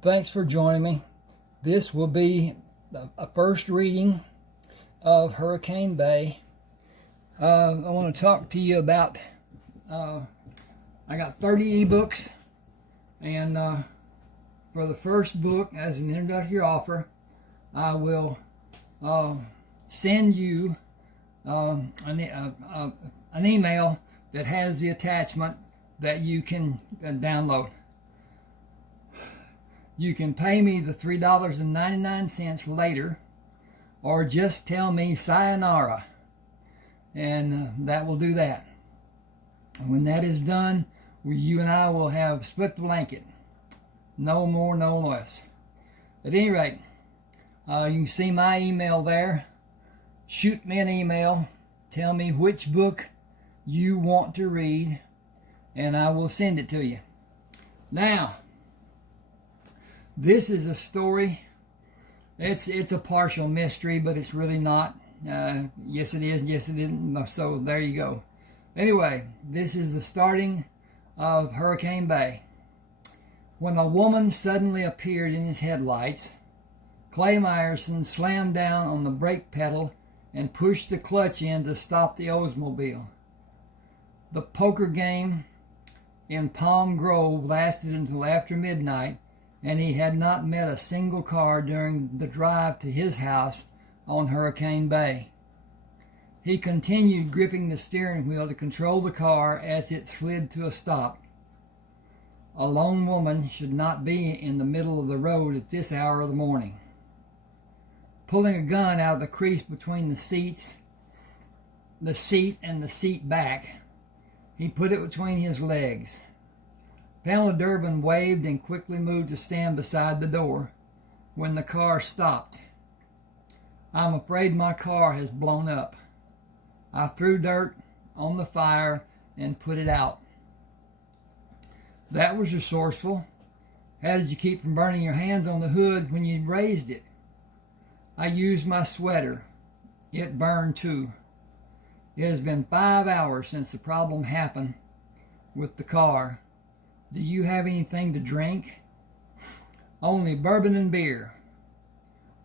Thanks for joining me. This will be a first reading of Hurricane Bay. I want to talk to you about, I got 30 ebooks, and for the first book, as an introductory offer, I will send you an email that has the attachment that you can download. You can pay me the $3.99 later, or just tell me sayonara, and that will do that. And when that is done, you and I will have split the blanket. No more, no less. At any rate, you can see my email there. Shoot me an email. Tell me which book you want to read, and I will send it to you. Now, this is a story. It's a partial mystery, but it's really not. Yes, it is. Yes, it isn't. So there you go. Anyway, this is the starting of Hurricane Bay. When a woman suddenly appeared in his headlights, Clay Myerson slammed down on the brake pedal and pushed the clutch in to stop the Oldsmobile. The poker game in Palm Grove lasted until after midnight, and he had not met a single car during the drive to his house on Hurricane Bay. He continued gripping the steering wheel to control the car as it slid to a stop. A lone woman should not be in the middle of the road at this hour of the morning. Pulling a gun out of the crease between the seat and the seat back, he put it between his legs. Pam Durbin waved and quickly moved to stand beside the door when the car stopped. "I'm afraid my car has blown up. I threw dirt on the fire and put it out." "That was resourceful. How did you keep from burning your hands on the hood when you raised it?" "I used my sweater. It burned too. It has been 5 hours since the problem happened with the car. Do you have anything to drink?" "Only bourbon and beer."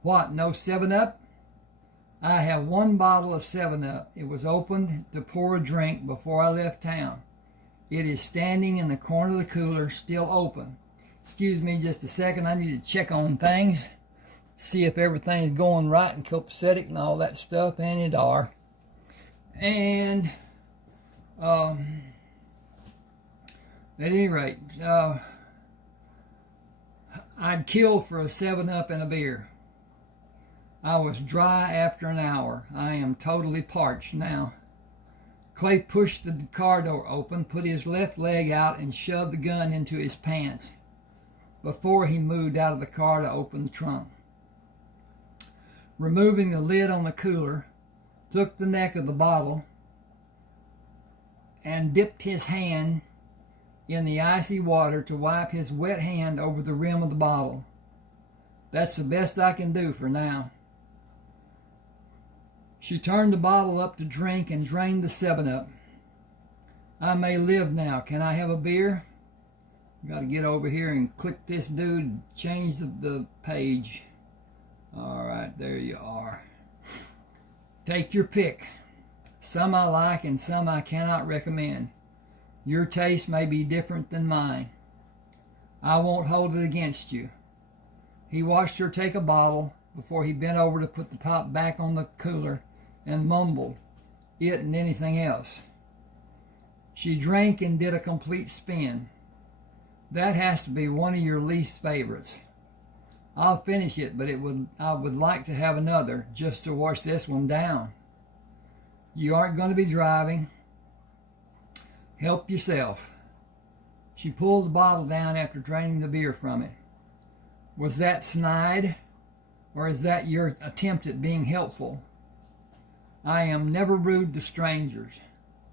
"What, no 7-Up?" "I have one bottle of 7-Up. It was opened to pour a drink before I left town. It is standing in the corner of the cooler, still open. Excuse me just a second, I need to check on things, see if everything's going right and copacetic and all that stuff, and it are. And at any rate, I'd kill for a 7-Up and a beer. I was dry after an hour. I am totally parched now." Clay pushed the car door open, put his left leg out, and shoved the gun into his pants before he moved out of the car to open the trunk. Removing the lid on the cooler, took the neck of the bottle and dipped his hand in the icy water to wipe his wet hand over the rim of the bottle. "That's the best I can do for now." She turned the bottle up to drink and drained the 7-Up. "I may live now. Can I have a beer?" Got to get over here and click this dude, change the page. All right, there you are. "Take your pick. Some I like and some I cannot recommend. Your taste may be different than mine. I won't hold it against you." He watched her take a bottle before he bent over to put the top back on the cooler and mumbled, "It and anything else." She drank and did a complete spin. "That has to be one of your least favorites. I'll finish it, but I would like to have another just to wash this one down. You aren't going to be driving. Help yourself." She pulled the bottle down after draining the beer from it. "Was that snide, or is that your attempt at being helpful?" "I am never rude to strangers.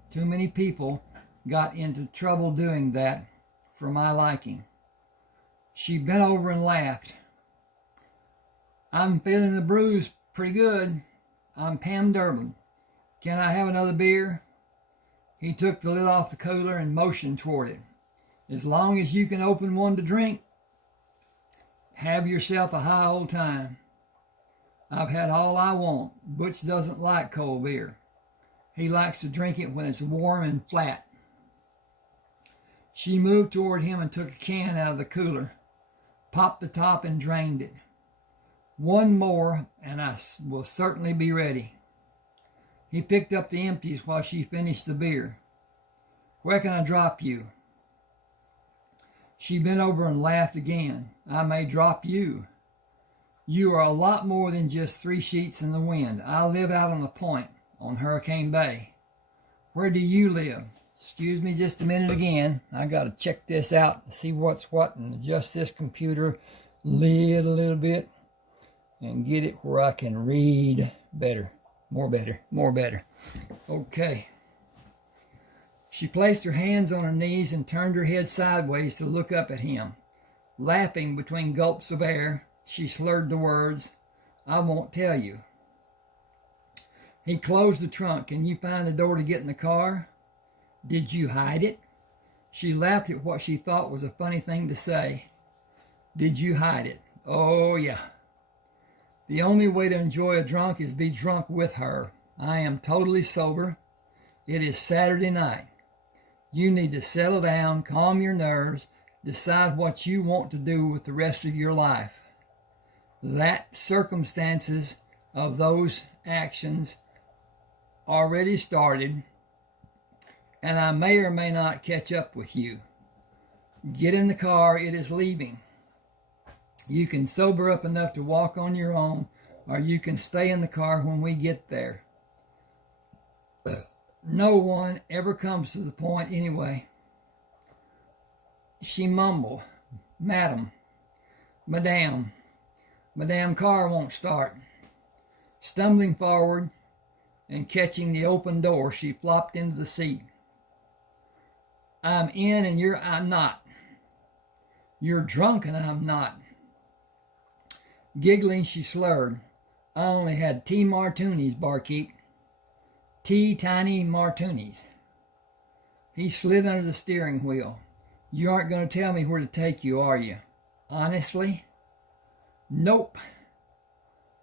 Too many people got into trouble doing that for my liking." She bent over and laughed. "I'm feeling the bruise pretty good. I'm Pam Durbin. Can I have another beer?" He took the lid off the cooler and motioned toward it. "As long as you can open one to drink." Have yourself a high old time. I've had all I want. Butch doesn't like cold beer. He likes to drink it when it's warm and flat. She moved toward him and took a can out of the cooler, popped the top and drained it. One more, and I will certainly be ready. He picked up the empties while she finished the beer. Where can I drop you? She bent over and laughed again. I may drop you. You are a lot more than just 3 sheets in the wind. I live out on the point, on Hurricane Bay. Where do you live? Excuse me just a minute again. I got to check this out and see what's what and adjust this computer lid a little bit and get it where I can read better. More better. Okay. She placed her hands on her knees and turned her head sideways to look up at him. Laughing between gulps of air, she slurred the words, I won't tell you. He closed the trunk. Can you find the door to get in the car? Did you hide it? She laughed at what she thought was a funny thing to say. Did you hide it? Oh, yeah. The only way to enjoy a drunk is be drunk with her. I am totally sober. It is Saturday night. You need to settle down, calm your nerves, decide what you want to do with the rest of your life. That circumstances of those actions already started, and I may or may not catch up with you. Get in the car, it is leaving. You can sober up enough to walk on your own, or you can stay in the car when we get there. No one ever comes to the point anyway. She mumbled, Madam, Madame car won't start. Stumbling forward and catching the open door, she flopped into the seat. I'm in and I'm not. You're drunk and I'm not. Giggling, she slurred, I only had tea martinis, barkeep. Tea tiny martinis. He slid under the steering wheel. You aren't going to tell me where to take you, are you? Honestly? Nope.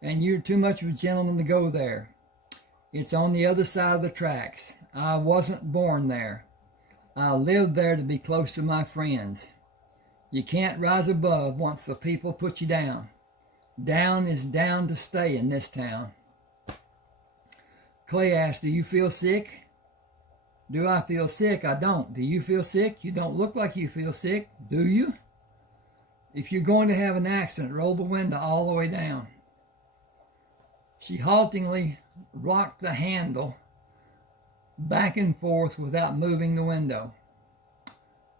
And you're too much of a gentleman to go there. It's on the other side of the tracks. I wasn't born there. I lived there to be close to my friends. You can't rise above once the people put you down. Down is down to stay in this town. Clay asked, do you feel sick? Do I feel sick? I don't. Do you feel sick? You don't look like you feel sick, do you? If you're going to have an accident, roll the window all the way down. She haltingly rocked the handle back and forth without moving the window.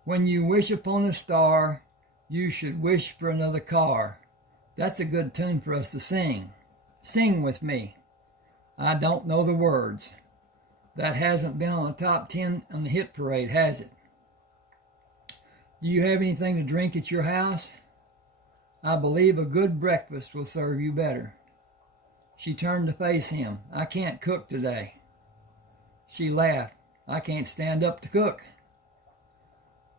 When you wish upon a star, you should wish for another car. That's a good tune for us to sing. Sing with me. I don't know the words. That hasn't been on the top 10 on the hit parade, has it? Do you have anything to drink at your house? I believe a good breakfast will serve you better. She turned to face him. I can't cook today. She laughed. I can't stand up to cook.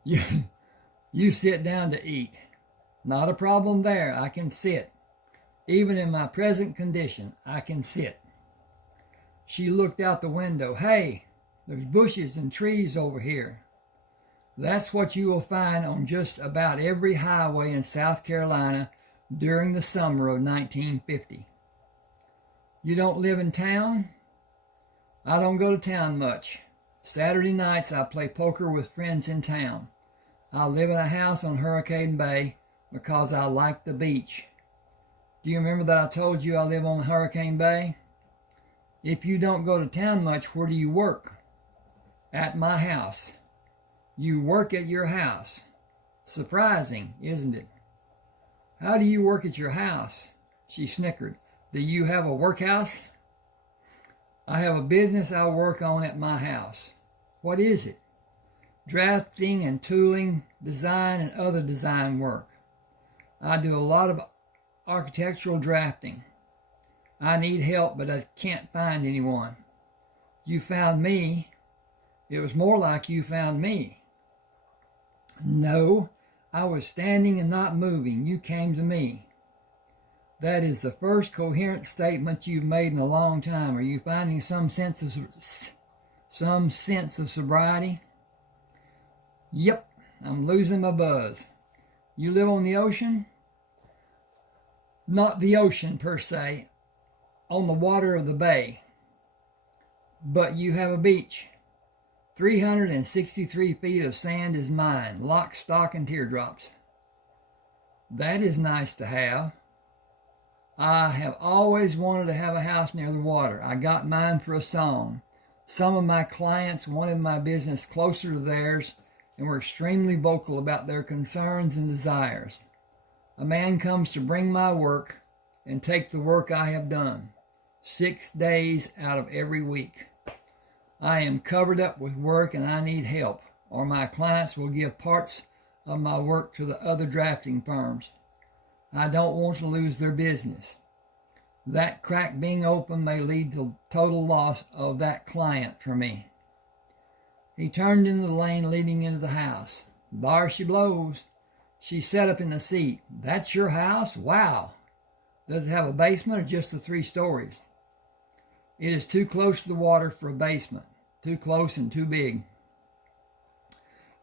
You sit down to eat. Not a problem there. I can sit. Even in my present condition, I can sit. She looked out the window. Hey, there's bushes and trees over here. That's what you will find on just about every highway in South Carolina during the summer of 1950. You don't live in town? I don't go to town much. Saturday nights I play poker with friends in town. I live in a house on Hurricane Bay because I like the beach. Do you remember that I told you I live on Hurricane Bay? If you don't go to town much, where do you work? At my house. You work at your house. Surprising, isn't it? How do you work at your house? She snickered. Do you have a workhouse? I have a business I work on at my house. What is it? Drafting and tooling, design and other design work. I do a lot of architectural drafting. I need help, but I can't find anyone. You found me. It was more like you found me. No, I was standing and not moving. You came to me. That is the first coherent statement you've made in a long time. Are you finding some sense of sobriety? Yep, I'm losing my buzz. You live on the ocean? Not the ocean per se, on the water of the bay. But you have a beach. 363 feet of sand is mine, lock, stock, and teardrops. That is nice to have. I have always wanted to have a house near the water. I got mine for a song. Some of my clients wanted my business closer to theirs and were extremely vocal about their concerns and desires. A man comes to bring my work and take the work I have done, 6 days out of every week. I am covered up with work and I need help, or my clients will give parts of my work to the other drafting firms. I don't want to lose their business. That crack being open may lead to total loss of that client for me. He turned into the lane leading into the house. There she blows. She sat up in the seat. That's your house? Wow. Does it have a basement or just the 3 stories? It is too close to the water for a basement. Too close and too big.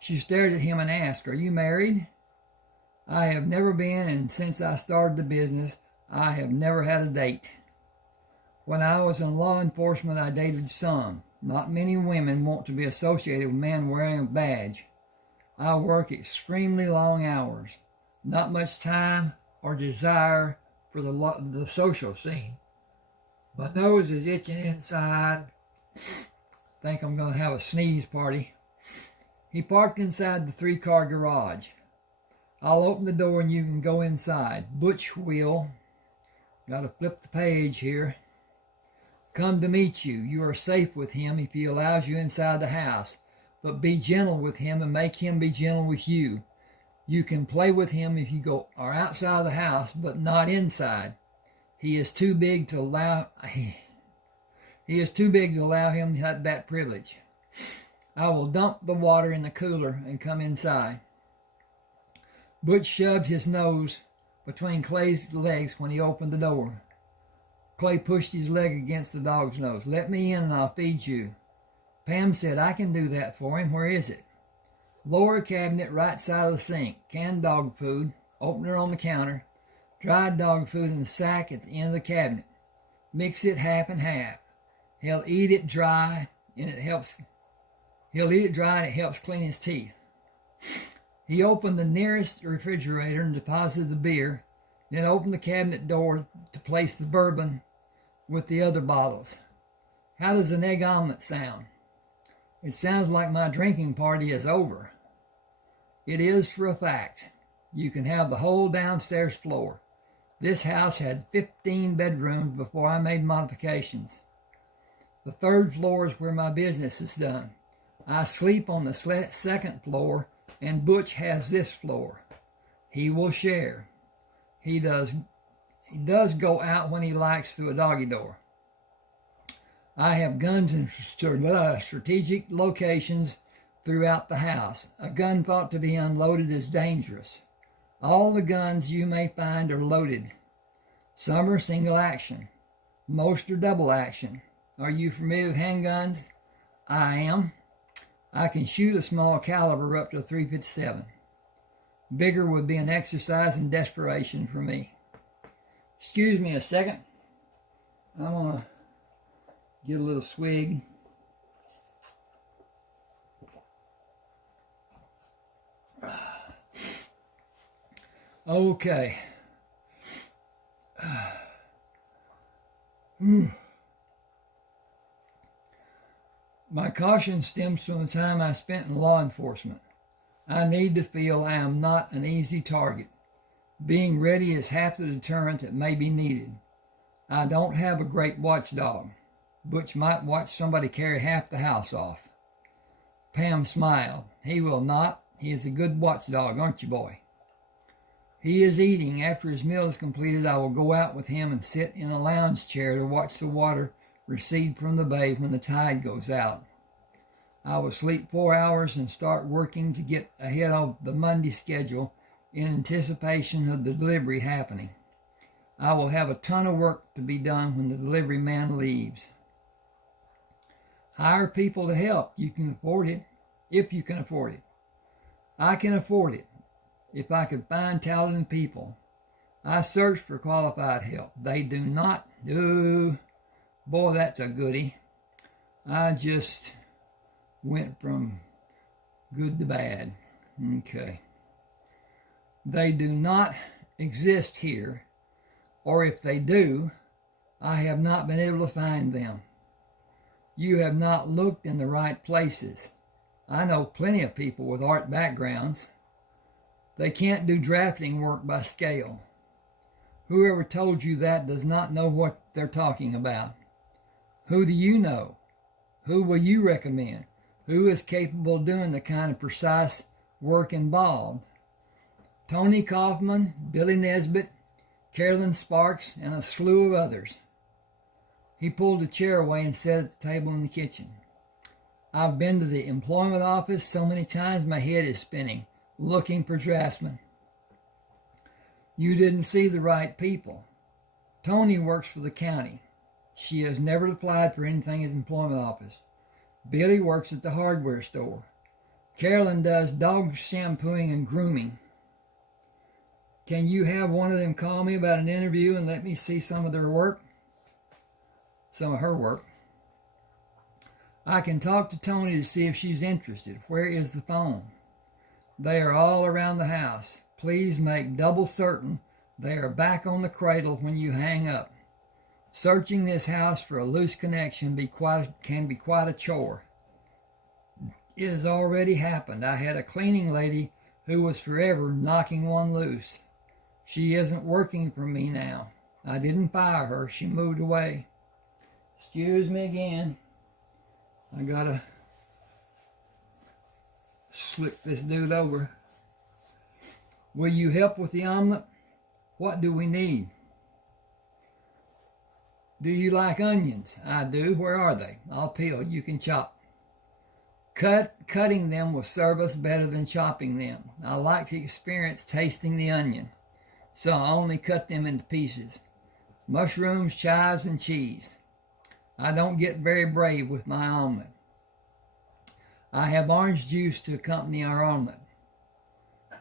She stared at him and asked, "Are you married?" I have never been, and since I started the business, I have never had a date. When I was in law enforcement, I dated some. Not many women want to be associated with men wearing a badge. I work extremely long hours. Not much time or desire for the social scene. My nose is itching inside. Think I'm going to have a sneeze party. He parked inside the 3-car garage. I'll open the door and you can go inside. Butch will. Got to flip the page here. Come to meet you. You are safe with him if he allows you inside the house. But be gentle with him and make him be gentle with you. You can play with him if you are outside the house, but not inside. He is too big to allow him that privilege. I will dump the water in the cooler and come inside. Butch shoved his nose between Clay's legs when he opened the door. Clay pushed his leg against the dog's nose. "Let me in and I'll feed you." Pam said, "I can do that for him. Where is it?" "Lower cabinet, right side of the sink. Canned dog food. Opener on the counter. Dried dog food in the sack at the end of the cabinet. Mix it half and half. He'll eat it dry and it helps clean his teeth." He opened the nearest refrigerator and deposited the beer, then opened the cabinet door to place the bourbon with the other bottles. "How does an egg omelet sound?" "It sounds like my drinking party is over." "It is for a fact. You can have the whole downstairs floor. This house had 15 bedrooms before I made modifications. The 3rd floor is where my business is done. I sleep on the 2nd floor, and Butch has this floor. He will share. He does go out when he likes through a doggy door. I have guns in strategic locations throughout the house. A gun thought to be unloaded is dangerous. All the guns you may find are loaded. Some are single action. Most are double action. Are you familiar with handguns? I am. I can shoot a small caliber up to 357. Bigger would be an exercise in desperation for me. Excuse me a second. I'm going to get a little swig. Okay. My caution stems from the time I spent in law enforcement. I need to feel I am not an easy target. Being ready is half the deterrent that may be needed. I don't have a great watchdog. Butch might watch somebody carry half the house off. Pam smiled. He will not. He is a good watchdog, aren't you, boy? He is eating. After his meal is completed, I will go out with him and sit in a lounge chair to watch the water recede from the bay when the tide goes out. I will sleep 4 hours and start working to get ahead of the Monday schedule in anticipation of the delivery happening. I will have a ton of work to be done when the delivery man leaves. Hire people to help. You can afford it, if you can afford it. I can afford it, if I could find talented people. I search for qualified help. They do not. Ooh, boy, that's a goodie. I just went from good to bad. Okay. They do not exist here, or if they do, I have not been able to find them. You have not looked in the right places. I know plenty of people with art backgrounds. They can't do drafting work by scale. Whoever told you that does not know what they're talking about. Who do you know? Who will you recommend? Who is capable of doing the kind of precise work involved? Tony Kaufman, Billy Nesbitt, Carolyn Sparks, and a slew of others. He pulled a chair away and sat at the table in the kitchen. I've been to the employment office so many times my head is spinning, looking for draftsmen. You didn't see the right people. Tony works for the county. She has never applied for anything at the employment office. Billy works at the hardware store. Carolyn does dog shampooing and grooming. Can you have one of them call me about an interview and let me see some of their work? Some of her work. I can talk to Tony to see if she's interested. Where is the phone? They are all around the house. Please make double certain they are back on the cradle when you hang up. Searching this house for a loose connection can be quite a chore. It has already happened. I had a cleaning lady who was forever knocking one loose. She isn't working for me now. I didn't fire her. She moved away. Excuse me again. I gotta slip this dude over. Will you help with the omelet? What do we need? Do you like onions? I do. Where are they? I'll peel. You can chop. Cutting them will serve us better than chopping them. I like the experience tasting the onion, so I only cut them into pieces. Mushrooms, chives, and cheese. I don't get very brave with my omelet. I have orange juice to accompany our omelet.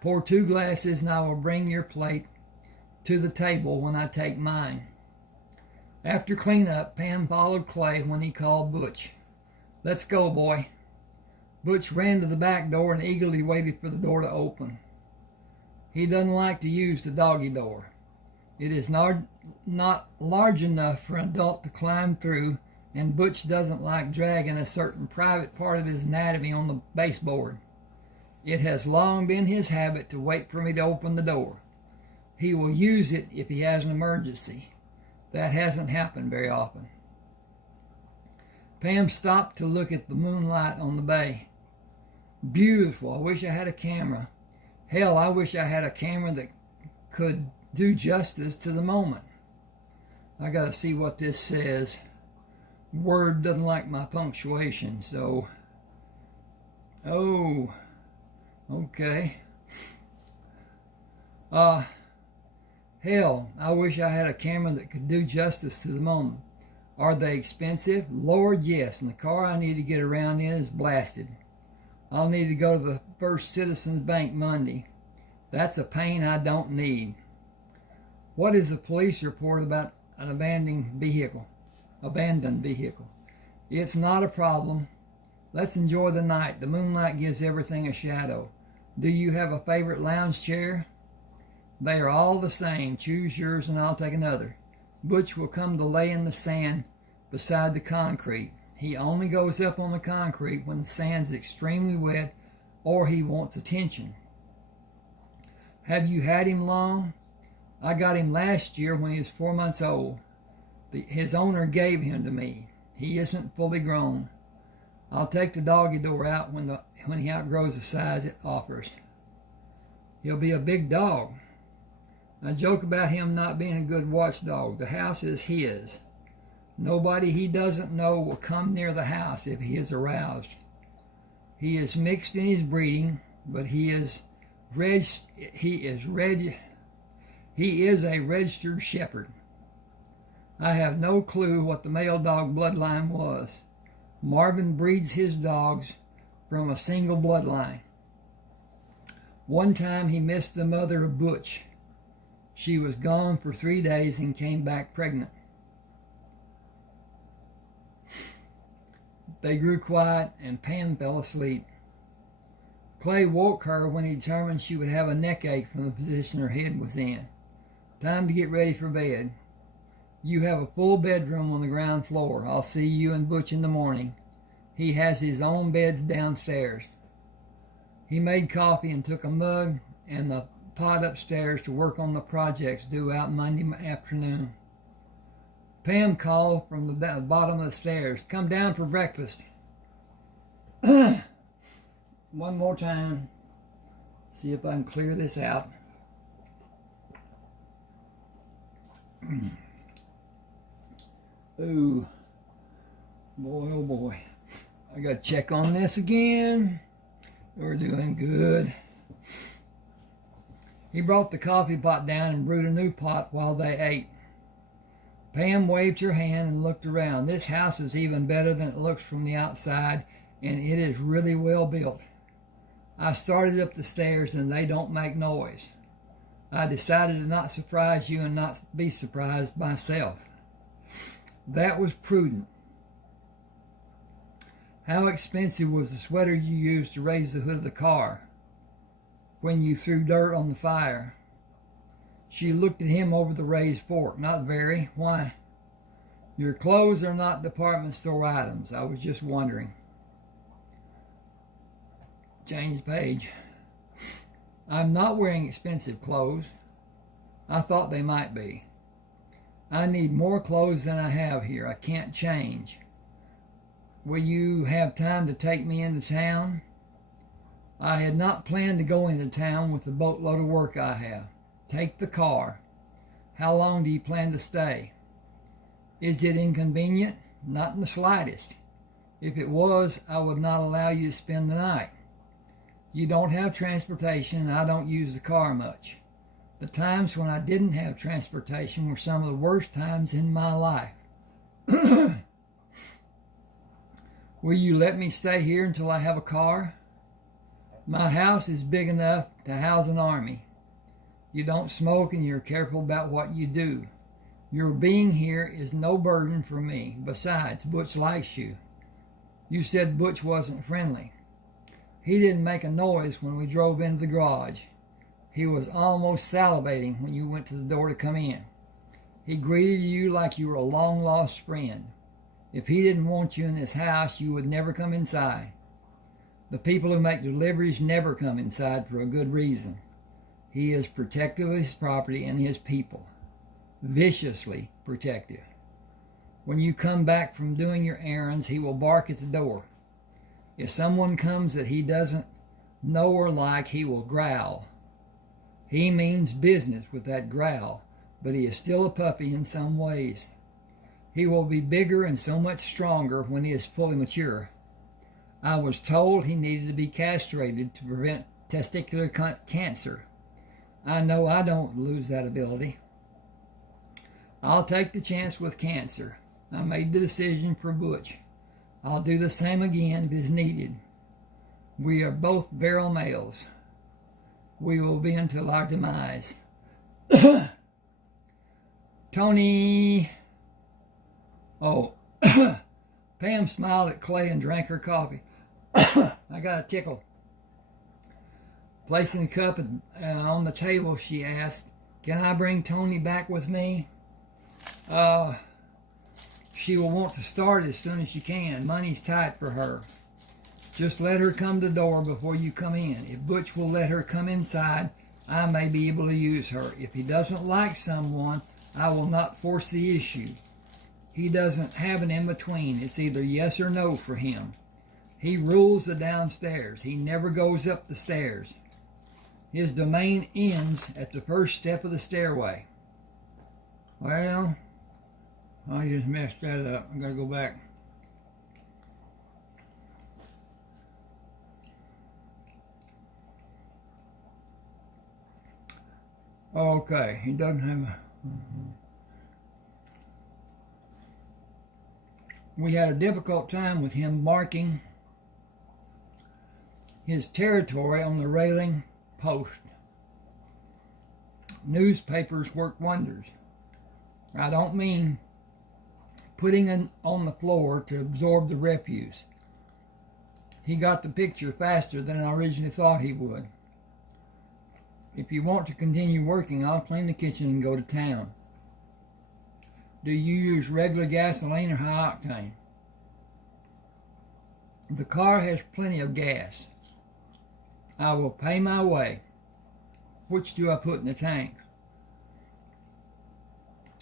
Pour 2 glasses and I will bring your plate to the table when I take mine. After cleanup, Pam followed Clay when he called Butch. Let's go, boy. Butch ran to the back door and eagerly waited for the door to open. He doesn't like to use the doggy door. It is not large enough for an adult to climb through, and Butch doesn't like dragging a certain private part of his anatomy on the baseboard. It has long been his habit to wait for me to open the door. He will use it if he has an emergency. That hasn't happened very often. Pam stopped to look at the moonlight on the bay. Beautiful. I wish I had a camera. Hell, I wish I had a camera that could do justice to the moment. I gotta see what this says. Word doesn't like my punctuation, so... Oh, okay. Hell, I wish I had a camera that could do justice to the moment. Are they expensive? Lord, yes, and the car I need to get around in is blasted. I'll need to go to the First Citizens Bank Monday. That's a pain I don't need. What is the police report about an abandoned vehicle? It's not a problem. Let's enjoy the night. The moonlight gives everything a shadow. Do you have a favorite lounge chair? They are all the same. Choose yours and I'll take another. Butch will come to lay in the sand beside the concrete. He only goes up on the concrete when the sand's extremely wet or he wants attention. Have you had him long? I got him last year when he was 4 months old. His owner gave him to me. He isn't fully grown. I'll take the doggy door out when he outgrows the size it offers. He'll be a big dog. I joke about him not being a good watchdog. The house is his. Nobody he doesn't know will come near the house if he is aroused. He is mixed in his breeding, but he is He is a registered shepherd. I have no clue what the male dog bloodline was. Marvin breeds his dogs from a single bloodline. One time he missed the mother of Butch. She was gone for 3 days and came back pregnant. They grew quiet and Pam fell asleep. Clay woke her when he determined she would have a neck ache from the position her head was in. Time to get ready for bed. You have a full bedroom on the ground floor. I'll see you and Butch in the morning. He has his own beds downstairs. He made coffee and took a mug and the pot upstairs to work on the projects due out Monday afternoon. Pam called from the bottom of the stairs, "Come down for breakfast." One more time. See if I can clear this out. Ooh. Boy, oh boy. I got to check on this again. We're doing good. He brought the coffee pot down and brewed a new pot while they ate. Pam waved her hand and looked around. This house is even better than it looks from the outside, and it is really well built. I started up the stairs and they don't make noise. I decided to not surprise you and not be surprised myself. That was prudent. How expensive was the sweater you used to raise the hood of the car when you threw dirt on the fire? She looked at him over the raised fork. Not very. Why? Your clothes are not department store items. I was just wondering. Change the page. I'm not wearing expensive clothes. I thought they might be. I need more clothes than I have here. I can't change. Will you have time to take me into town? I had not planned to go into town with the boatload of work I have. Take the car. How long do you plan to stay? Is it inconvenient? Not in the slightest. If it was, I would not allow you to spend the night. You don't have transportation, and I don't use the car much. The times when I didn't have transportation were some of the worst times in my life. Will you let me stay here until I have a car? My house is big enough to house an army. You don't smoke and you're careful about what you do. Your being here is no burden for me. Besides, Butch likes you. You said Butch wasn't friendly. He didn't make a noise when we drove into the garage. He was almost salivating when you went to the door to come in. He greeted you like you were a long-lost friend. If he didn't want you in this house, you would never come inside. The people who make deliveries never come inside for a good reason. He is protective of his property and his people. Viciously protective. When you come back from doing your errands, he will bark at the door. If someone comes that he doesn't know or like, he will growl. He means business with that growl, but he is still a puppy in some ways. He will be bigger and so much stronger when he is fully mature. I was told he needed to be castrated to prevent testicular cancer. I know I don't lose that ability. I'll take the chance with cancer. I made the decision for Butch. I'll do the same again if it's needed. We are both barrel males. We will be until our demise. Tony. Oh, Pam smiled at Clay and drank her coffee. I got a tickle. Placing the cup on the table, she asked, "Can I bring Tony back with me?" She will want to start as soon as she can. Money's tight for her. Just let her come to the door before you come in. If Butch will let her come inside, I may be able to use her. If he doesn't like someone, I will not force the issue. He doesn't have an in-between. It's either yes or no for him. He rules the downstairs. He never goes up the stairs. His domain ends at the first step of the stairway. Well, I just messed that up. I gotta go back. Okay, he doesn't have a... We had a difficult time with him marking his territory on the railing post. Newspapers work wonders. I don't mean putting it on the floor to absorb the refuse. He got the picture faster than I originally thought he would. If you want to continue working, I'll clean the kitchen and go to town. Do you use regular gasoline or high octane? The car has plenty of gas. I will pay my way. Which do I put in the tank?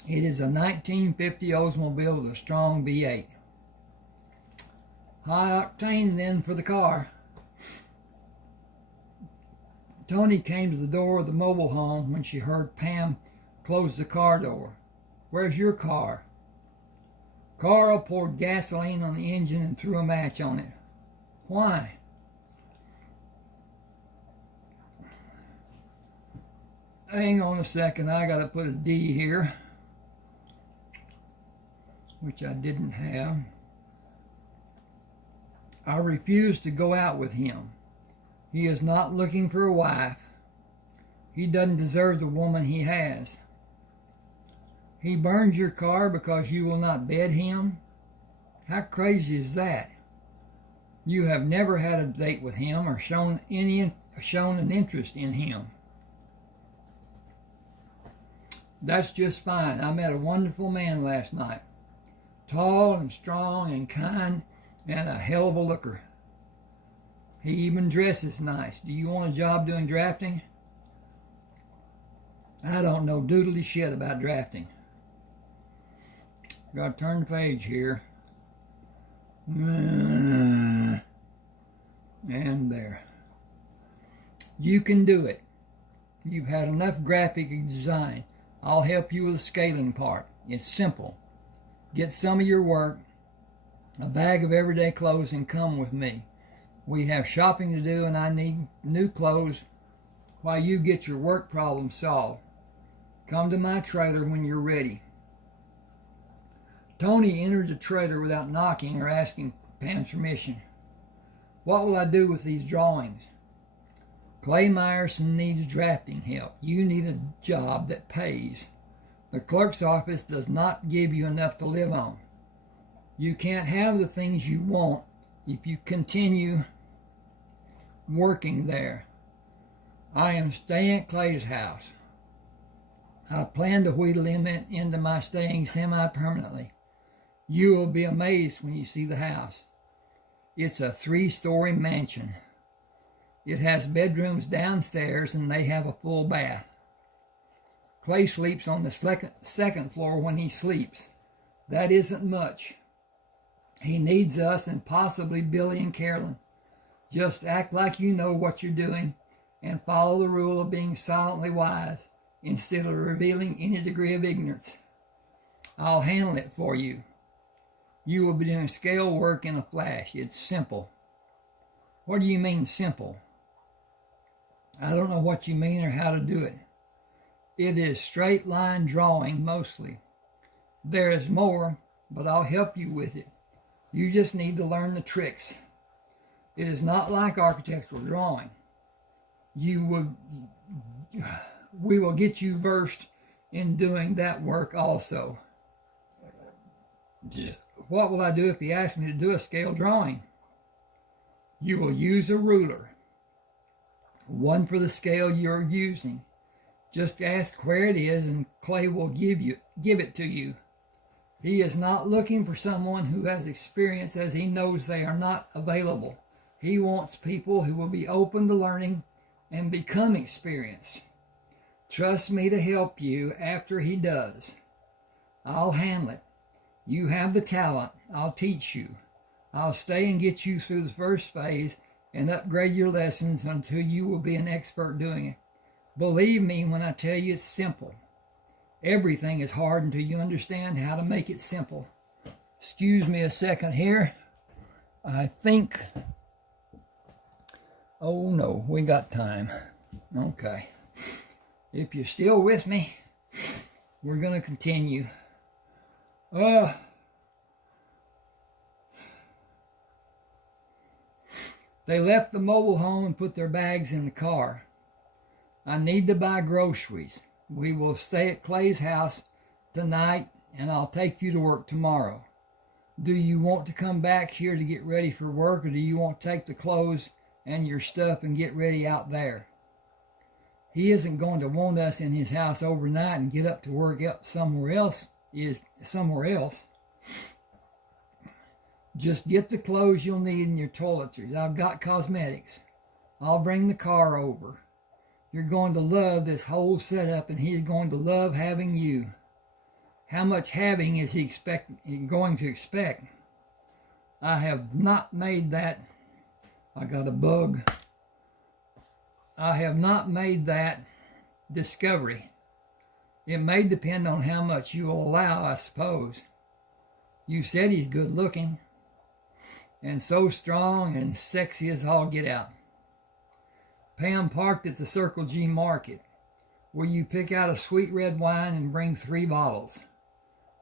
It is a 1950 Oldsmobile with a strong V8. High octane then for the car. Tony came to the door of the mobile home when she heard Pam close the car door. Where's your car? Carl poured gasoline on the engine and threw a match on it. Why? Hang on a second, I gotta put a D here, which I didn't have. I refuse to go out with him. He is not looking for a wife. He doesn't deserve the woman he has. He burned your car because you will not bed him? How crazy is that? You have never had a date with him or shown an interest in him. That's just fine. I met a wonderful man last night. Tall and strong and kind and a hell of a looker. He even dresses nice. Do you want a job doing drafting? I don't know doodly shit about drafting. Gotta turn the page here. And there. You can do it. You've had enough graphic design. I'll help you with the scaling part. It's simple. Get some of your work, a bag of everyday clothes, and come with me. We have shopping to do, and I need new clothes while you get your work problem solved. Come to my trailer when you're ready. Tony entered the trailer without knocking or asking Pam's permission. What will I do with these drawings? Clay Myerson needs drafting help. You need a job that pays. The clerk's office does not give you enough to live on. You can't have the things you want if you continue working there. I am staying at Clay's house. I plan to wheedle him into my staying semi-permanently. You will be amazed when you see the house. It's a 3-story mansion. It has bedrooms downstairs and they have a full bath. Clay sleeps on the second floor when he sleeps. That isn't much. He needs us and possibly Billy and Carolyn. Just act like you know what you're doing and follow the rule of being silently wise instead of revealing any degree of ignorance. I'll handle it for you. You will be doing scale work in a flash. It's simple. What do you mean simple? I don't know what you mean or how to do it. It is straight line drawing mostly. There is more, but I'll help you with it. You just need to learn the tricks. It is not like architectural drawing. We will get you versed in doing that work also. What will I do if he asks me to do a scale drawing? You will use a ruler, one for the scale you're using. Just ask where it is and Clay will give it to you. He is not looking for someone who has experience, as he knows they are not available. He wants people who will be open to learning and become experienced. Trust me to help you after he does. I'll handle it. You have the talent. I'll teach you. I'll stay and get you through the first phase and upgrade your lessons until you will be an expert doing it. Believe me when I tell you it's simple. Everything is hard until you understand how to make it simple. Excuse me a second here. I think... Oh no, we got time. Okay. If you're still with me, we're going to continue. They left the mobile home and put their bags in the car. I need to buy groceries. We will stay at Clay's house tonight, and I'll take you to work tomorrow. Do you want to come back here to get ready for work, or do you want to take the clothes and your stuff and get ready out there? He isn't going to want us in his house overnight and get up to work up somewhere else. Just get the clothes you'll need and your toiletries. I've got cosmetics. I'll bring the car over. You're going to love this whole setup, and he's going to love having you. How much having is he going to expect? I have not made that. I got a bug. I have not made that discovery. It may depend on how much you will allow, I suppose. You said he's good looking, and so strong and sexy as all get out. Pam parked at the Circle G Market. Will you pick out a sweet red wine and bring 3 bottles?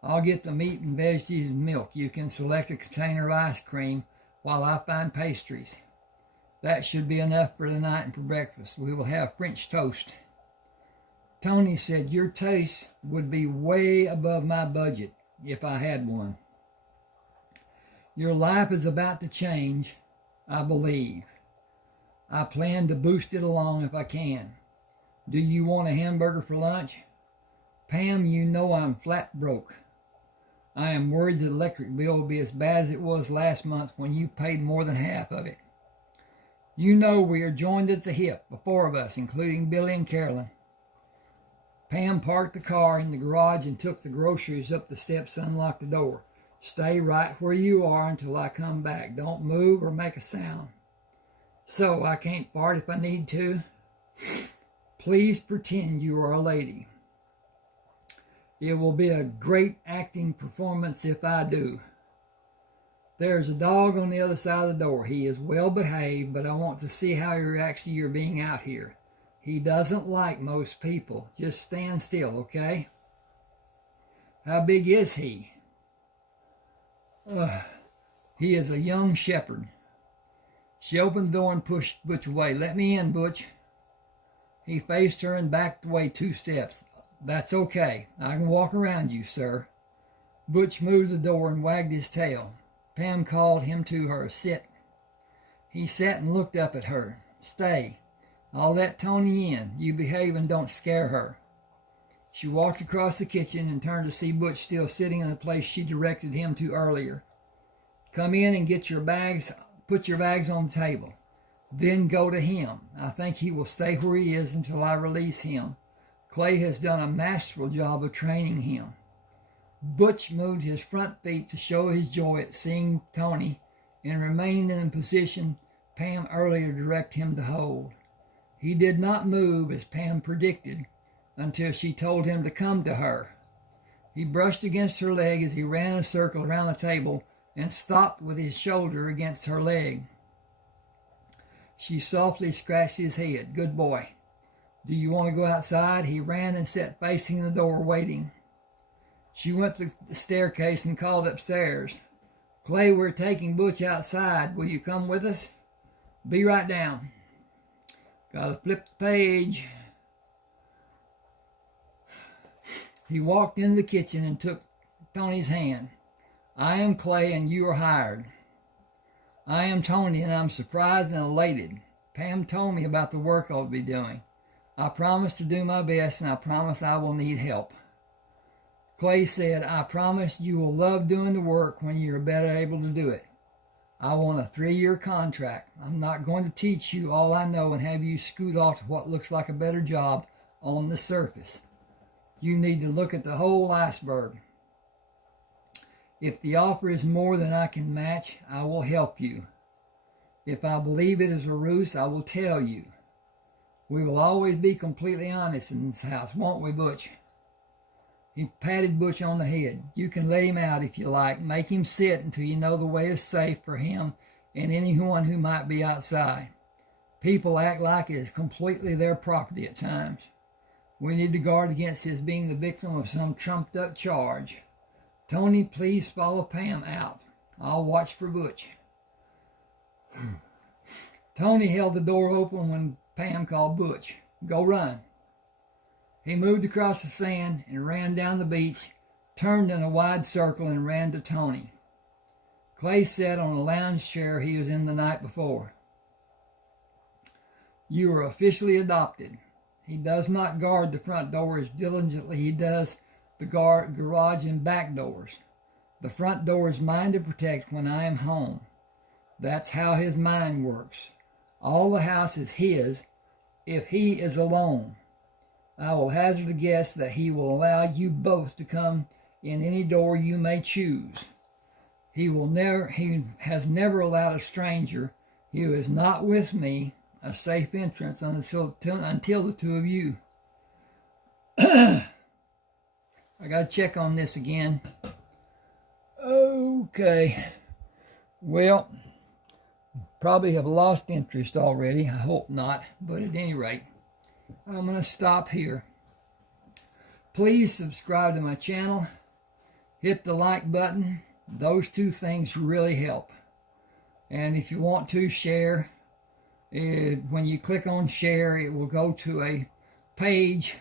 I'll get the meat and veggies and milk. You can select a container of ice cream while I find pastries. That should be enough for tonight and for breakfast. We will have French toast. Tony said your taste would be way above my budget if I had one. Your life is about to change, I believe. I plan to boost it along if I can. Do you want a hamburger for lunch? Pam, you know I'm flat broke. I am worried the electric bill will be as bad as it was last month when you paid more than half of it. You know we are joined at the hip, the 4 of us, including Billy and Carolyn. Pam parked the car in the garage and took the groceries up the steps and unlocked the door. Stay right where you are until I come back. Don't move or make a sound. So I can't fart if I need to. Please pretend you are a lady. It will be a great acting performance if I do. There's a dog on the other side of the door. He is well behaved, but I want to see how he reacts to your being out here. He doesn't like most people. Just stand still, okay? How big is he? He is a young shepherd. She opened the door and pushed Butch away. Let me in, Butch. He faced her and backed away 2 steps. That's okay. I can walk around you, sir. Butch moved the door and wagged his tail. Pam called him to her. Sit. He sat and looked up at her. Stay. I'll let Tony in. You behave and don't scare her. She walked across the kitchen and turned to see Butch still sitting in the place she directed him to earlier. Come in and get your bags. Put your bags on the table. Then go to him. I think he will stay where he is until I release him. Clay has done a masterful job of training him. Butch moved his front feet to show his joy at seeing Tony and remained in the position Pam earlier directed him to hold. He did not move as Pam predicted until she told him to come to her. He brushed against her leg as he ran a circle around the table and stopped with his shoulder against her leg. She softly scratched his head. Good boy. Do you want to go outside? He ran and sat facing the door, waiting. She went to the staircase and called upstairs. Clay, we're taking Butch outside. Will you come with us? Be right down. Gotta flip the page. He walked into the kitchen and took Tony's hand. I am Clay and you are hired. I am Tony and I'm surprised and elated. Pam told me about the work I'll be doing. I promise to do my best and I promise I will need help. Clay said, I promise you will love doing the work when you are better able to do it. I want a 3-year contract. I'm not going to teach you all I know and have you scoot off to what looks like a better job on the surface. You need to look at the whole iceberg. If the offer is more than I can match, I will help you. If I believe it is a ruse, I will tell you. We will always be completely honest in this house, won't we, Butch? He patted Butch on the head. You can let him out if you like. Make him sit until you know the way is safe for him and anyone who might be outside. People act like it is completely their property at times. We need to guard against his being the victim of some trumped up charge. Tony, please follow Pam out. I'll watch for Butch. Tony held the door open when Pam called Butch. Go run. He moved across the sand and ran down the beach, turned in a wide circle and ran to Tony. Clay sat on a lounge chair he was in the night before. You are officially adopted. He does not guard the front door as diligently he does the garage and back doors. The front door is mine to protect when I am home. That's how his mind works. All the house is his if he is alone. I will hazard a guess that he will allow you both to come in any door you may choose. He has never allowed a stranger who is not with me a safe entrance until the two of you. I gotta check on this again. Okay. Well, probably have lost interest already. I hope not. But at any rate, I'm going to stop here. Please subscribe to my channel. Hit the like button. Those two things really help. And if you want to share, when you click on share, it will go to a page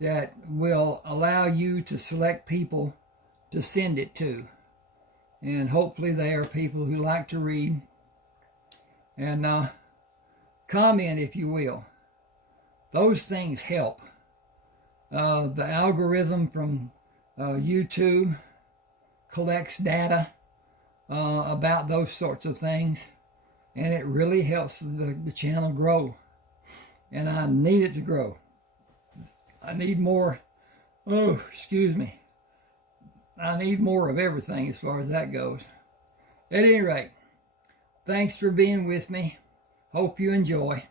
that will allow you to select people to send it to. And hopefully they are people who like to read. And comment if you will. Those things help. The algorithm from YouTube collects data about those sorts of things, and it really helps the channel grow. And I need it to grow. I need more, I need more of everything as far as that goes. At any rate, thanks for being with me. Hope you enjoy.